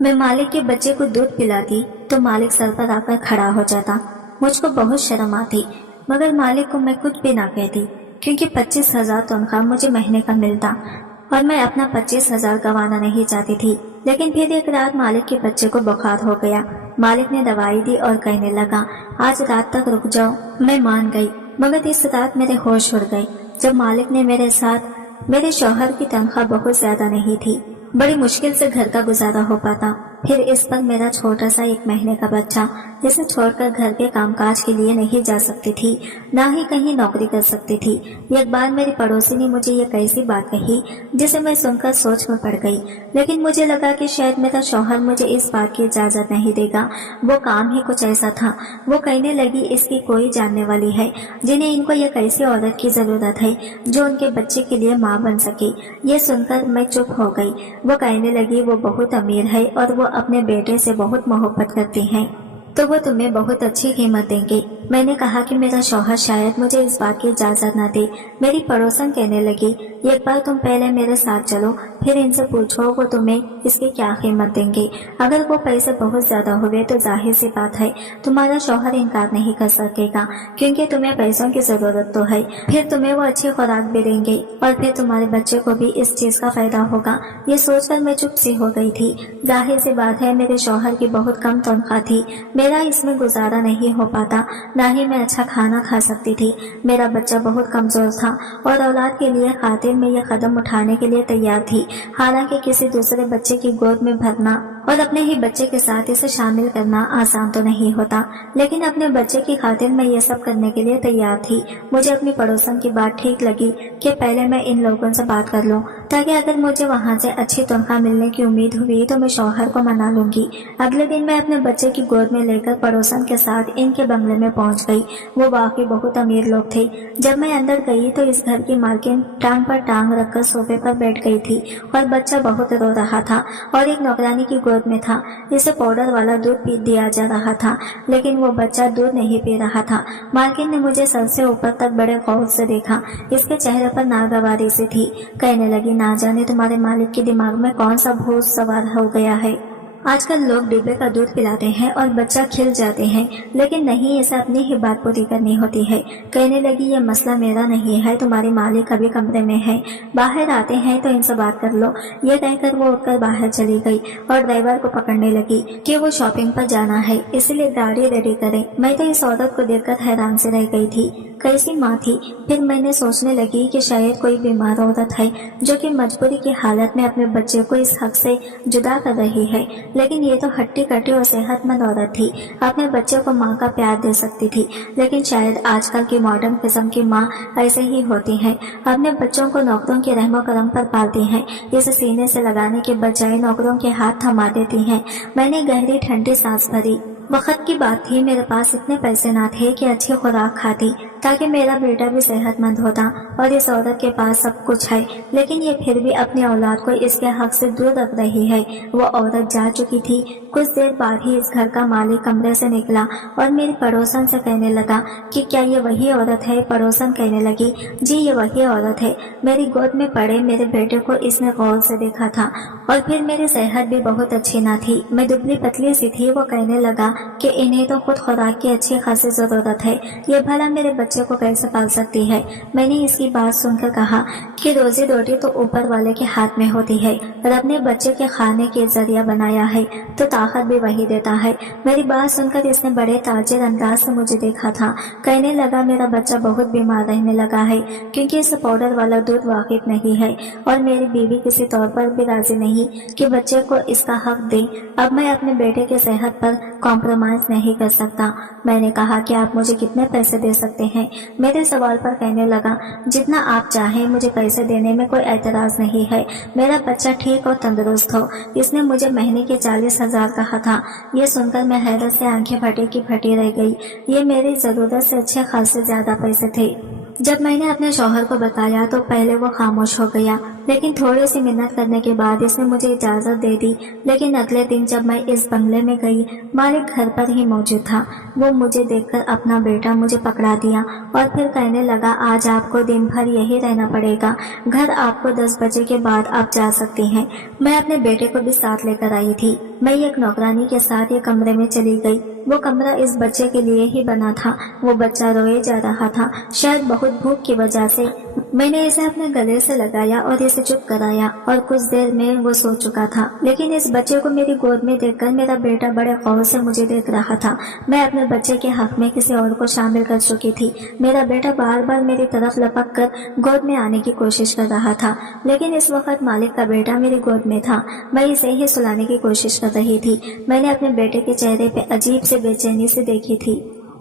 मैं मालिक के बच्चे को दूध पिलाती तो मालिक सर पर आकर खड़ा हो जाता। मुझको बहुत शर्म आती, मगर मालिक को मैं कुछ भी ना कहती, क्योंकि 25,000 तनख्वाह मुझे महीने का मिलता और मैं अपना 25,000 गंवाना नहीं चाहती थी। लेकिन फिर एक रात मालिक के बच्चे को बुखार हो गया। मालिक ने दवाई दी और कहने लगा, आज रात तक रुक जाओ। मैं मान गई, मगर इस रात मेरे होश उड़ गए जब मालिक ने मेरे साथ मेरे शौहर की तनख्वाह बहुत ज्यादा नहीं थी, बड़ी मुश्किल से घर का गुजारा हो पाता। फिर इस पर मेरा छोटा सा 1 महीने का बच्चा, जिसे छोड़कर घर के कामकाज के लिए नहीं जा सकती थी, ना ही कहीं नौकरी कर सकती थी। एक बार मेरी पड़ोसी ने मुझे ये कैसी बात कही जिसे मैं सुनकर सोच में पड़ गई। लेकिन मुझे लगा कि शायद मेरा शौहर मुझे इस बात की इजाजत नहीं देगा। वो काम ही कुछ ऐसा था। वो कहने लगी, इसकी कोई जानने वाली है जिन्हें इनको एक ऐसी औरत की जरूरत है जो उनके बच्चे के लिए माँ बन सके। ये सुनकर मैं चुप हो गई। वो कहने लगी, वो बहुत अमीर है और वो अपने बेटे से बहुत मोहब्बत करती हैं, तो वो तुम्हें बहुत अच्छी कीमत देंगे। मैंने कहा कि मेरा शौहर शायद मुझे इस बात की इजाजत न दे। मेरी पड़ोसन कहने लगी, एक बार तुम पहले मेरे साथ चलो, फिर इनसे पूछो वो तुम्हें इसकी क्या कीमत देंगे। अगर वो पैसे बहुत ज्यादा हुए तो जाहिर सी बात है तुम्हारा शौहर इनकार नहीं कर सकेगा, क्योंकि तुम्हें पैसों की जरूरत तो है। फिर तुम्हें वो अच्छी खुराक भी देंगे और फिर तुम्हारे बच्चे को भी इस चीज का फायदा होगा। ये सोचकर मैं चुप सी हो गई थी। जाहिर सी बात है मेरे शौहर की बहुत कम तनख्वाह थी, मेरा इसमें गुजारा नहीं हो पाता, ना ही मैं अच्छा खाना खा सकती थी। मेरा बच्चा बहुत कमजोर था और औलाद के लिए खातिर मैं यह कदम उठाने के लिए तैयार थी। हालांकि किसी दूसरे बच्चे की गोद में भरना और अपने ही बच्चे के साथ इसे शामिल करना आसान तो नहीं होता, लेकिन अपने बच्चे की खातिर मैं ये सब करने के लिए तैयार थी। मुझे अपनी पड़ोसन की बात ठीक लगी कि पहले मैं इन लोगों से बात कर लूं, ताकि अगर मुझे वहां से अच्छी तनख्वाह मिलने की उम्मीद हुई तो मैं शौहर को मना लूंगी। अगले दिन मैं अपने बच्चे की गोद में लेकर पड़ोसन के साथ इनके बंगले में पहुंच गई। वो वाकई बहुत अमीर लोग थे। जब मैं अंदर गई तो इस घर की मालकिन टांग पर टांग रखकर सोफे पर बैठ गई थी और बच्चा बहुत रो रहा था और एक नौकरानी की गोद में था। इसे पाउडर वाला दूध पी दिया जा रहा था, लेकिन वो बच्चा दूध नहीं पी रहा था। मालकिन ने मुझे सर से ऊपर तक बड़े गौर से देखा। इसके चेहरे पर नागवारी सी थी। कहने लगी, ना जाने तुम्हारे मालिक के दिमाग में कौन सा भूत सवार हो गया है। आजकल लोग डिब्बे का दूध पिलाते हैं और बच्चा खिल जाते हैं, लेकिन नहीं, इसे अपनी ही बात पूरी करनी होती है। कहने लगी, ये मसला मेरा नहीं है, तुम्हारे मालिक अभी कमरे में है, बाहर आते हैं तो इनसे बात कर लो। ये कहकर वो उठकर बाहर चली गई और ड्राइवर को पकड़ने लगी कि वो शॉपिंग पर जाना है, इसलिए गाड़ी रेडी करे। मैं तो इस औरत को देखकर हैरान से रह गई थी। कैसी माँ थी। फिर मैंने सोचने लगी कि शायद कोई बीमार औरत है जो कि मजबूरी की हालत में अपने बच्चे को इस हक से जुदा कर रही है, लेकिन ये तो हट्टी कट्टी और सेहतमंद औरत थी, अपने बच्चे को माँ का प्यार दे सकती थी। लेकिन शायद आजकल की मॉडर्न किस्म की माँ ऐसे ही होती है, अपने बच्चों को नौकरों के रहमो करम पर पालती हैं, इसे सीने से लगाने के बजाय नौकरों के हाथ थमा देती हैं। मैंने गहरी ठंडी सांस भरी। वक्त की बात थी, मेरे पास इतने पैसे ना थे कि अच्छी खुराक खाती ताकि मेरा बेटा भी सेहतमंद होता, और इस औरत के पास सब कुछ है, लेकिन ये फिर भी अपनी औलाद को इसके हक से दूर रख रही है। वो औरत जा चुकी थी। कुछ देर बाद ही इस घर का मालिक कमरे से निकला और मेरी पड़ोसन से कहने लगा कि क्या ये वही औरत है। पड़ोसन कहने लगी, जी ये वही औरत है। मेरी गोद में पड़े मेरे बेटे को इसने गौर से देखा था और फिर मेरी सेहत भी बहुत अच्छी ना थी, मैं दुबली पतली सी थी। वो कहने लगा कि इन्हें तो खुद खुराक की अच्छी खासी जरूरत है, ये भला मेरे बच्चे को कैसे पाल सकती है। मैंने इसकी बात सुनकर कहा कि रोजी रोटी तो ऊपर वाले के हाथ में होती है, रब ने बच्चे के खाने के जरिया बनाया है तो ताकत भी वही देता है। मेरी बात सुनकर इसने बड़े ताजिर अंदाज से मुझे देखा था। कहने लगा, मेरा बच्चा बहुत बीमार रहने लगा है क्योंकि इसे पाउडर वाला दूध वाकिफ नहीं है और मेरी बीवी किसी तौर पर भी राजी नहीं कि बच्चे को इसका हक दे। अब मैं अपने बेटे की सेहत पर कॉम्प्रोमाइज नहीं कर सकता। मैंने कहा कि आप मुझे कितने पैसे दे सकते हैं। मेरे सवाल पर कहने लगा, जितना आप चाहें, मुझे पैसे देने में कोई एतराज नहीं है। मेरा बच्चा ठीक और तंदुरुस्त हो। इसने मुझे महीने के 40,000 कहा था। ये सुनकर मैं हैरत से आंखें फटी की फटी रह गई। ये मेरी जरूरत से अच्छे खासे ज्यादा पैसे थे। जब मैंने अपने शौहर को बताया तो पहले वो खामोश हो गया, लेकिन थोड़ी सी मिन्नत करने के बाद इसने मुझे इजाजत दे दी। लेकिन अगले दिन जब मैं इस बंगले में गई, मालिक घर पर ही मौजूद था। वो मुझे देखकर अपना बेटा मुझे पकड़ा दिया और फिर कहने लगा, आज आपको दिन भर यही रहना पड़ेगा, घर आपको 10 बजे के बाद आप जा सकती हैं। मैं अपने बेटे को भी साथ लेकर आई थी। मैं एक नौकरानी के साथ एक कमरे में चली गई। वो कमरा इस बच्चे के लिए ही बना था। वो बच्चा रोए जा रहा था, शायद बहुत भूख की वजह से। मैंने इसे अपने गले से लगाया और इसे चुप कराया और कुछ देर में वो सो चुका था। लेकिन इस बच्चे को मेरी गोद में देखकर मेरा बेटा बड़े गौर से मुझे देख रहा था। मैं अपने बच्चे के हक में किसी और को शामिल कर चुकी थी। मेरा बेटा बार बार मेरी तरफ लपक कर गोद में आने की कोशिश कर रहा था, लेकिन इस वक्त मालिक का बेटा मेरी गोद में था। मैं इसे ही सुलाने की कोशिश कर रही थी। मैंने अपने बेटे के चेहरे पे अजीब से बेचैनी से देखी थी।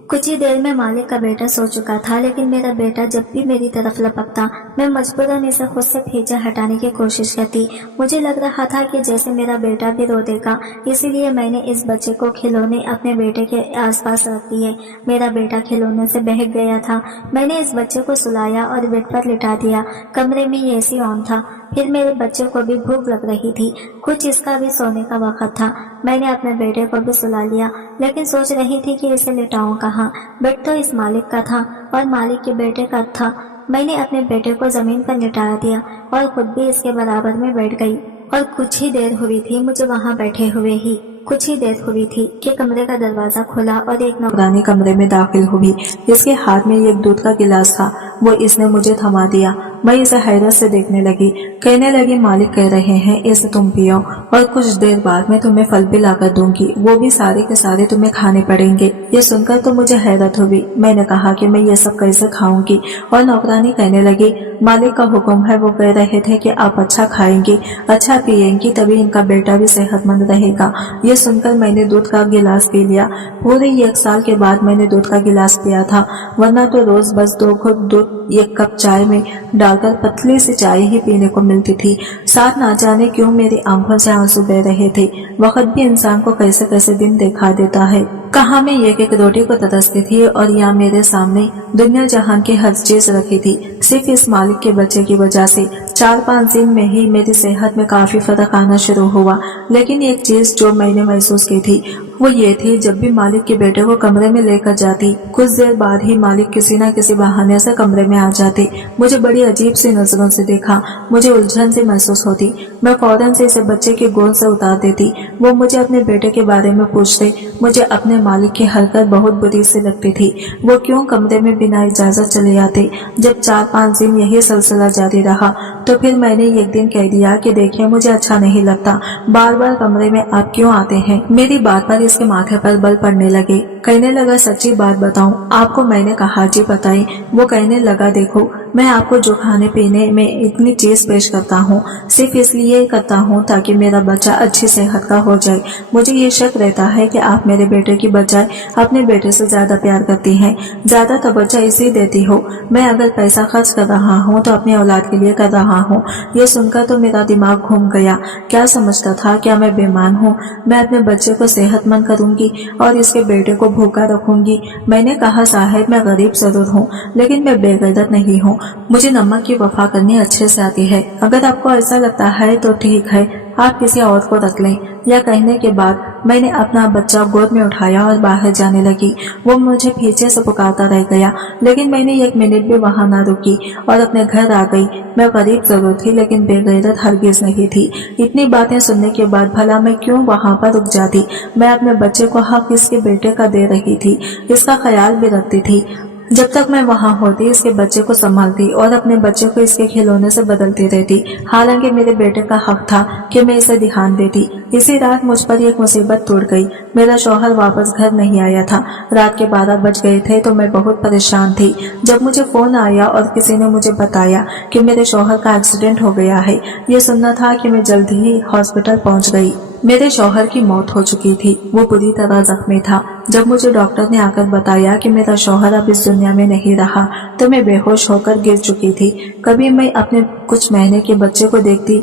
कुछ ही देर में मालिक का बेटा सो चुका था, लेकिन मेरा बेटा जब भी मेरी तरफ लपकता, मैं मजबूरन इसे खुद से पीछे हटाने की कोशिश करती। मुझे लग रहा था कि जैसे मेरा बेटा भी रो देगा, इसीलिए मैंने इस बच्चे को खिलौने अपने बेटे के आसपास रख दिए। मेरा बेटा खिलौने से बहक गया था। मैंने इस बच्चे को सुलाया और बेड पर लिटा दिया। कमरे में एसी ऑन था। फिर मेरे बच्चे को भी भूख लग रही थी, कुछ इसका भी सोने का वक्त था। मैंने अपने बेटे को भी सुला लिया, लेकिन सोच रही थी कि इसे लिटाऊं कहाँ। बेड तो इस मालिक का था और मालिक के बेटे का था। मैंने अपने बेटे को जमीन पर लिटा दिया और खुद भी इसके बराबर में बैठ गई। और कुछ ही देर हुई थी मुझे वहाँ बैठे हुए ही। कुछ ही देर हुई थी कि कमरे का दरवाजा खुला और एक नौकरानी कमरे में दाखिल हुई। इसके हाथ में एक दूध का गिलास था। वो इसने मुझे थमा दिया। मैं इसे हैरत से देखने लगी। कहने लगी, मालिक कह रहे हैं इसे तुम पियो और कुछ देर बाद मैं तुम्हें फल भी लाकर दूंगी, वो भी सारे के सारे तुम्हें खाने पड़ेंगे। ये सुनकर तो मुझे हैरत हुई। मैंने कहा कि मैं ये सब कैसे खाऊंगी, और नौकरानी कहने लगी, मालिक का हुक्म है, वो कह रहे थे कि आप अच्छा खाएंगी, अच्छा पिएंगी, तभी इनका बेटा भी सेहतमंद रहेगा। ये सुनकर मैंने दूध का गिलास पी लिया। पूरे 1 साल के बाद मैंने दूध का गिलास पिया था, वरना तो रोज बस 2 घुट दूध 1 कप चाय में डालकर पतली सी चाय ही पीने को मिलती थी। साथ ना जाने क्यों मेरी आंखों से आंसू बह रहे थे। वक्त भी इंसान को कैसे कैसे दिन दिखा देता है। कहाँ मैं एक रोटी को तरसती थी और यहाँ मेरे सामने दुनिया जहान की हर चीज रखी थी, सिर्फ इस मालिक के बच्चे की वजह से। 4-5 दिन में ही मेरी सेहत में काफी फर्क आना शुरू हुआ। लेकिन एक चीज जो मैंने महसूस की थी वो ये थी, जब भी मालिक के बेटे को कमरे में लेकर जाती, कुछ देर बाद ही मालिक किसी न किसी बहाने से कमरे में आ जाते। मुझे बड़ी अजीब सी नजरों से देखा। मुझे उलझन सी महसूस होती। मैं फौरन से इसे बच्चे की गोद से उतार देती। वो मुझे अपने बेटे के बारे में पूछते। मुझे अपने मालिक की हरकत बहुत बुरी सी लगती थी। वो क्यों कमरे में बिना इजाजत चले आते। जब 4-5 दिन यही सिलसिला जारी रहा तो फिर मैंने एक दिन कह दिया कि देखिए, मुझे अच्छा नहीं लगता, बार बार कमरे में आप क्यों आते हैं। मेरी बात पर इसके माथे पर बल पड़ने लगे। कहने लगा, सच्ची बात बताऊं आपको। मैंने कहा, जी बताएं। वो कहने लगा, देखो, मैं आपको जो खाने पीने में इतनी चीज पेश करता हूँ, सिर्फ इसलिए करता हूँ ताकि मेरा बच्चा अच्छी सेहत का हो जाए। मुझे ये शक रहता है कि आप मेरे बेटे की बजाय अपने बेटे से ज्यादा प्यार करती हैं, ज्यादा तवज्जो इसी देती हो। मैं अगर पैसा खर्च कर रहा हूँ तो अपनी औलाद के लिए कर रहा हूँ। ये सुनकर तो मेरा दिमाग घूम गया। क्या समझता था, क्या मैं बेईमान हूँ? मैं अपने बच्चे को सेहतमंद करूंगी और इसके बेटे को भूखा रखूंगी। मैंने कहा, साहब, मैं गरीब जरूर हूँ, लेकिन मैं बेगैरत नहीं हूँ। मुझे नमक की वफा करनी अच्छे से आती है। अगर आपको ऐसा लगता है तो ठीक है, आप किसी और को रख लें। यह कहने के बाद मैंने अपना बच्चा गोद में उठाया और बाहर जाने लगी। वो मुझे पीछे से पुकारता रह गया, लेकिन मैंने 1 मिनट भी वहां न रुकी और अपने घर आ गई। मैं गरीब जरूर थी, लेकिन बेगैरत हरगिज नहीं थी। इतनी बातें सुनने के बाद भला मैं क्यों वहां पर रुक जाती। मैं अपने बच्चे को हक इसके बेटे का दे रही थी, इसका ख्याल भी रखती थी। जब तक मैं वहां होती, इसके बच्चे को संभालती और अपने बच्चे को इसके खिलौने से बदलती रहती। हालांकि मेरे बेटे का हक था कि मैं इसे ध्यान देती। इसी रात मुझ पर एक मुसीबत टूट गई। मेरा शौहर वापस घर नहीं आया था। रात के 12 बज गए थे तो मैं बहुत परेशान थी। जब मुझे फोन आया और किसी ने मुझे बताया कि मेरे शौहर का एक्सीडेंट हो गया है, ये सुनना था कि मैं जल्द ही हॉस्पिटल पहुंच गई। मेरे शौहर की मौत हो चुकी थी। वो बुरी तरह जख्मी था। जब मुझे डॉक्टर ने आकर बताया कि मेरा शौहर अब इस दुनिया में नहीं रहा, तो मैं बेहोश होकर गिर चुकी थी। कभी मैं अपने कुछ महीने के बच्चे को देखती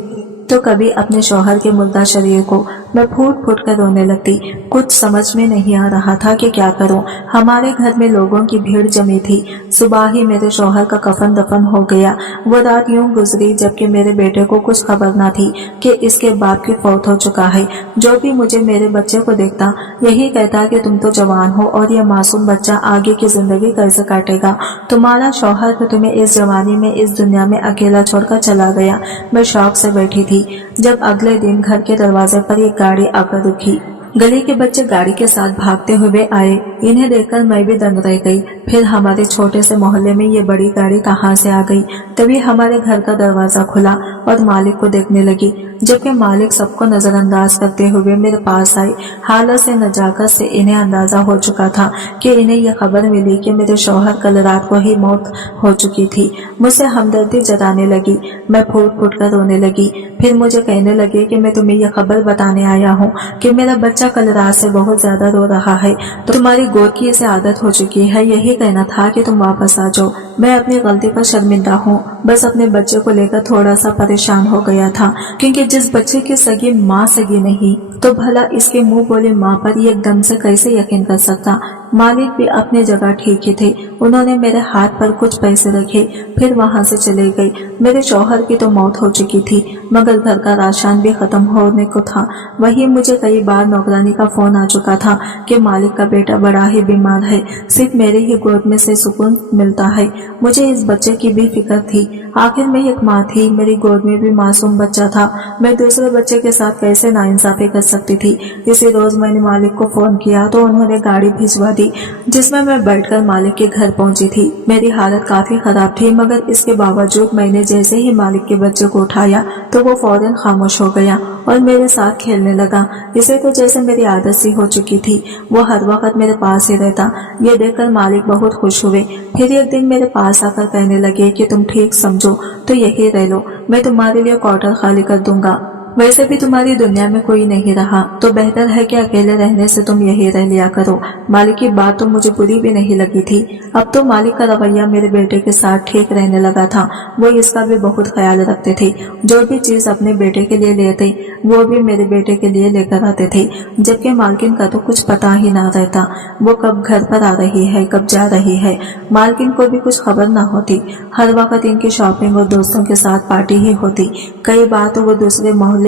तो कभी अपने शौहर के मुर्दा शरीर को मैं फूट फूट कर रोने लगती। कुछ समझ में नहीं आ रहा था कि क्या करूं। हमारे घर में लोगों की भीड़ जमी थी। सुबह ही मेरे शौहर का कफन दफन हो गया। वो रात यूं गुजरी जबकि मेरे बेटे को कुछ खबर न थी कि इसके बाप की फौत हो चुका है। जो भी मुझे मेरे बच्चे को देखता यही कहता कि तुम तो जवान हो और यह मासूम बच्चा आगे की जिंदगी कैसे काटेगा। तुम्हारा शौहर तो तुम्हें इस जवानी में इस दुनिया में अकेला छोड़कर चला गया। मैं शौक से बैठी थी जब अगले दिन घर के दरवाजे पर एक गाड़ी आकर रुकी। गली के बच्चे गाड़ी के साथ भागते हुए आए। इन्हें देखकर मैं भी दंग रह गई। फिर हमारे छोटे से मोहल्ले में ये बड़ी गाड़ी कहाँ से आ गई। तभी हमारे घर का दरवाजा खुला और मालिक को देखने लगी, जबकि मालिक सबको नजरअंदाज करते हुए मेरे पास आए। हालत से नजाकत से इन्हें अंदाजा हो चुका था कि इन्हें यह खबर मिली कि मेरे शौहर कल रात को ही मौत हो चुकी थी। मुझसे हमदर्दी जताने लगी। मैं फूट फूट कर रोने लगी। फिर मुझे कहने लगे कि मैं तुम्हें यह खबर बताने आया हूँ कि मेरा बच्चा कल रात से बहुत ज्यादा रो रहा है, तो तुम्हारी गोद की इसे आदत हो चुकी है। यही कहना था कि तुम वापस आ जाओ। मैं अपनी गलती पर शर्मिंदा हूँ। बस अपने बच्चे को लेकर थोड़ा सा परेशान हो गया था, क्योंकि जिस बच्चे की सगी माँ सगी नहीं, तो भला इसके मुंह बोले माँ पर ये एकदम से कैसे यकीन कर सकता। मालिक भी अपनी जगह ठीक ही थे। उन्होंने मेरे हाथ पर कुछ पैसे रखे, फिर वहां से चले गए। मेरे शौहर की तो मौत हो चुकी थी, मगर घर का राशन भी खत्म होने को था। वहीं मुझे कई बार नौकरानी का फोन आ चुका था कि मालिक का बेटा बड़ा ही बीमार है, सिर्फ मेरे ही गोद में से सुकून मिलता है। मुझे इस बच्चे की भी फिक्र थी। आखिर मैं एक माँ थी, मेरी गोद में भी मासूम बच्चा था। मैं दूसरे बच्चे के साथ कैसे नाइंसाफी कर सकती थी। इसी रोज मैंने मालिक को फोन किया तो उन्होंने गाड़ी भिजवा दी, जिसमें मैं बैठकर मालिक के घर पहुंची थी। मेरी हालत काफी खराब थी, मगर इसके बावजूद मैंने जैसे ही मालिक के बच्चे को उठाया तो वो फौरन खामोश हो गया और मेरे साथ खेलने लगा। इसे तो जैसे मेरी आदत सी हो चुकी थी। वो हर वक्त मेरे पास ही रहता। ये देखकर मालिक बहुत खुश हुए। फिर एक दिन मेरे पास आकर कहने लगे कि तुम ठीक समझो तो यही रह लो, मैं तुम्हारे लिए क्वार्टर खाली कर दूंगा। वैसे भी तुम्हारी दुनिया में कोई नहीं रहा, तो बेहतर है कि अकेले रहने से तुम यही रह लिया करो। मालिक की बात तो मुझे बुरी भी नहीं लगी थी। अब तो मालिक का रवैया मेरे बेटे के साथ ठीक रहने लगा था। वो इसका भी बहुत ख्याल रखते थे। जो भी चीज अपने बेटे के लिए लेते वो भी मेरे बेटे के लिए लेकर आते थे, जबकि मालकिन का तो कुछ पता ही ना रहता। वो कब घर पर आ रही है, कब जा रही है, मालकिन को भी कुछ खबर ना होती। हर वक्त इनकी शॉपिंग और दोस्तों के साथ पार्टी ही होती। कई बार तो वो दूसरे मोहल्ले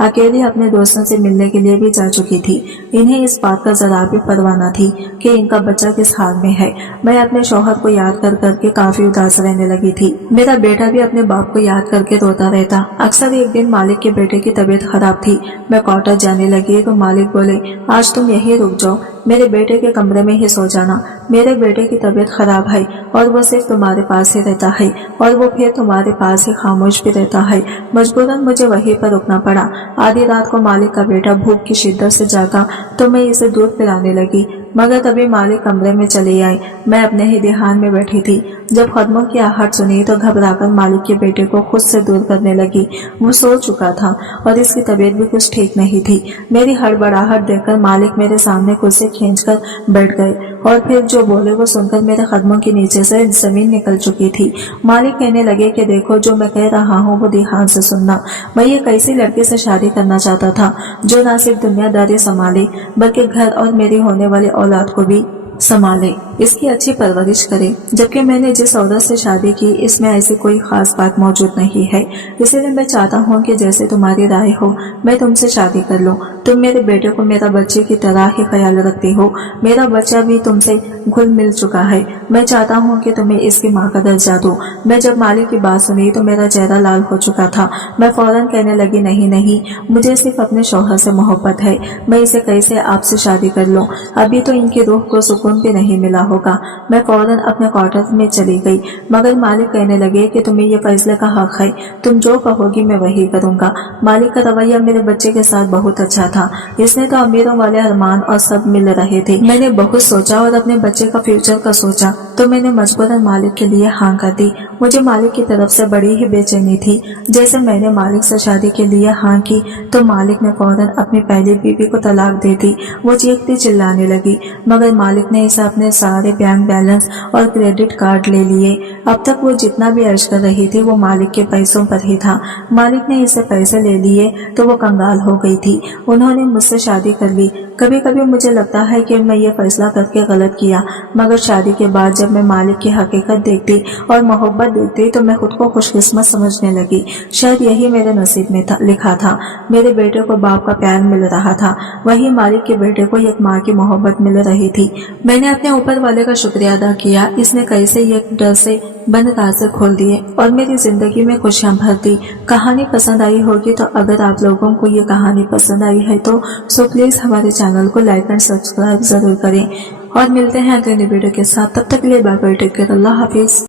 अकेले अपने दोस्तों से मिलने के लिए भी जा चुकी थी। इन्हें इस बात का जरा भी परवाह न थी कि इनका बच्चा किस हाल में है। मैं अपने शौहर को याद कर करके काफी उदास रहने लगी थी। मेरा बेटा भी अपने बाप को याद करके रोता रहता। अक्सर एक दिन मालिक के बेटे की तबीयत खराब थी। मैं क्वार्टर जाने लगी तो मालिक बोले, आज तुम यहीं रुक जाओ, मेरे बेटे के कमरे में ही सो जाना। मेरे बेटे की तबीयत खराब है और वो सिर्फ तुम्हारे पास ही रहता है, और वो फिर तुम्हारे पास ही खामोश भी रहता है। मजबूरन मुझे वहीं पर रुकना पड़ा। आधी रात को मालिक का बेटा भूख की शिद्दत से जागा तो मैं इसे दूध पिलाने लगी, मगर तभी मालिक कमरे में चले आए। मैं अपने ही ध्यान में बैठी थी। जब कदमों की आहट सुनी तो घबराकर मालिक के बेटे को खुद से दूर करने लगी। वो सो चुका था और इसकी तबीयत भी कुछ ठीक नहीं थी। मेरी हड़बड़ाहट देखकर मालिक मेरे सामने कुर्सी खींचकर बैठ गए और फिर जो बोले वो सुनकर मेरे कदमों के नीचे से जमीन निकल चुकी थी। मालिक कहने लगे कि देखो, जो मैं कह रहा हूँ वो ध्यान से सुनना। मैं ये कैसी लड़की से शादी करना चाहता था जो न सिर्फ दुनियादारी संभाले बल्कि घर और मेरी होने वाली औलाद को भी संभाले, इसकी अच्छी परवरिश करे। जबकि मैंने जिस औरत से शादी की इसमें ऐसी कोई खास बात मौजूद नहीं है। इसीलिए मैं चाहता हूँ कि जैसे तुम्हारी राय हो मैं तुमसे शादी कर लूँ। तुम मेरे बेटे को मेरा बच्चे की तरह ही ख्याल रखती हो। मेरा बच्चा भी तुमसे घुल मिल चुका है। मैं चाहता हूँ कि तुम्हें इसकी माँ का दर्जा दो। मैं जब मालिक की बात सुनी तो मेरा चेहरा लाल हो चुका था। मैं फौरन कहने लगी, नहीं नहीं, मुझे सिर्फ अपने शौहर से मोहब्बत है। मैं इसे कैसे आपसे शादी कर लूँ? अभी तो इनकी रूह को सुकून भी नहीं मिला होगा। मैं फौरन अपने क्वार्टर में चली गई, मगर मालिक कहने लगे कि तुम्हें ये फैसले का हक है, तुम जो कहोगी मैं वही करूँगा। मालिक का रवैया मेरे बच्चे के साथ बहुत अच्छा था। इसने तो अमीरों वाले अरमान और सब मिल रहे थे। मैंने बहुत सोचा और अपने बच्चे का फ्यूचर का सोचा। तो मैंने मजबूरन मालिक के लिए हाँ कर दी। मुझे मालिक की तरफ से बड़ी ही बेचैनी थी। जैसे मैंने मालिक से शादी के लिए हाँ की तो मालिक ने फौरन अपनी पहली बीवी को तलाक दे दी। वो चीखती चिल्लाने लगी, मगर मालिक ने इसे अपने सारे बैंक बैलेंस और क्रेडिट कार्ड ले लिए। अब तक वो जितना भी अर्ज कर रही थी वो मालिक के पैसों पर ही था। मालिक ने इससे पैसे ले लिए तो वो कंगाल हो गई थी। उन्होंने मुझसे शादी कर ली। कभी कभी मुझे लगता है कि मैं ये फैसला करके गलत किया, मगर शादी के बाद जब मैं मालिक की हकीकत देखती और मोहब्बत देखती तो मैं खुद को खुशकिस्मत समझने लगी। शायद यही मेरे नसीब में लिखा था। मेरे बेटे को बाप का प्यार मिल रहा था, वही मालिक के बेटे को एक माँ की मोहब्बत मिल रही थी। मैंने अपने ऊपर वाले का शुक्रिया अदा किया। इसने कैसे एक डर से बंद रास्ते खोल दिए और मेरी जिंदगी में खुशियां भर दी। कहानी पसंद आई होगी तो अगर आप लोगों को ये कहानी पसंद आई है तो सो प्लीज हमारे चैनल को लाइक एंड सब्सक्राइब जरूर करें और मिलते हैं अगले वीडियो के साथ। तब तक के लिए बाय बाय, टेक केयर, अल्लाह हाफिज।